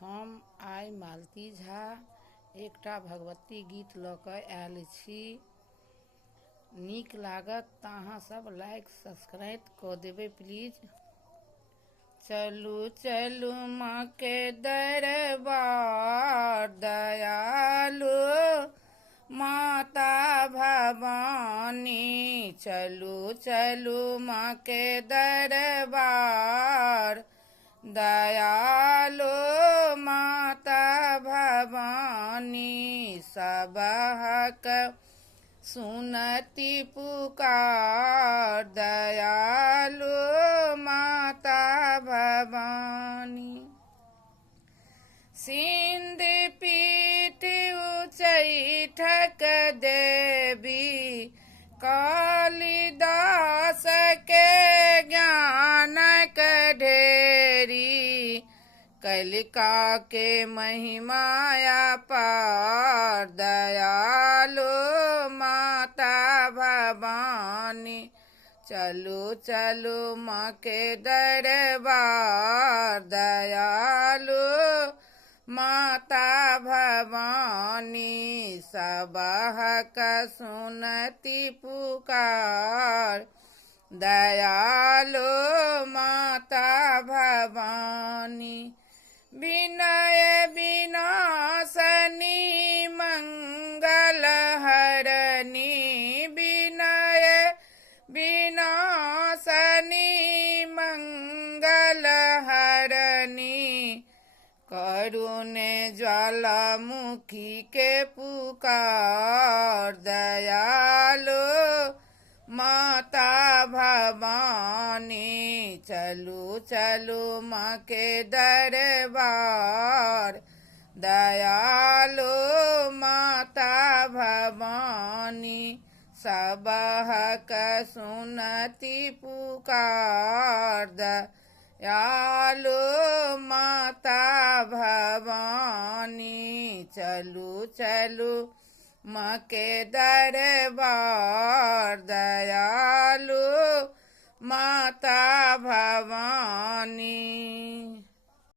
हम आइ मालती झा एकटा भगवती गीत लऽ कऽ आयल छी। नीक लागत तऽ अहाँ सब लाइक सब्सक्राइब कऽ देबै प्लीज। चलू चलू माँ के दरबार, दयालु माता भवानी। चलू चलू माँ के दरबार, दयालु माता भवानी। सबहक सुनती पुकार, दयालु माता भवानी। सिंध पीठ उचैठक देवी, कालिदास के ज्ञानक ढेरी। कलिका के महिमाया पार, दयालु माता भवानी। चलू चलू माँ के दरबार, दयालु माता भवानी। सबहक सुनती पुकार, दयालु माता भवानी। विनय विनाशनी मंगल हरनी, विनय विनाशनी मंगल हरनी। करुणे ज्वालामुखी के पुकार, दयालु माता भवानी। चलू चलू माँ के दरबार, दयालु माता भवानी। सबहक सुनती पुकार, दयालु माता भवानी। चलू चलू माँ के दरबार, दयालु माता भवानी।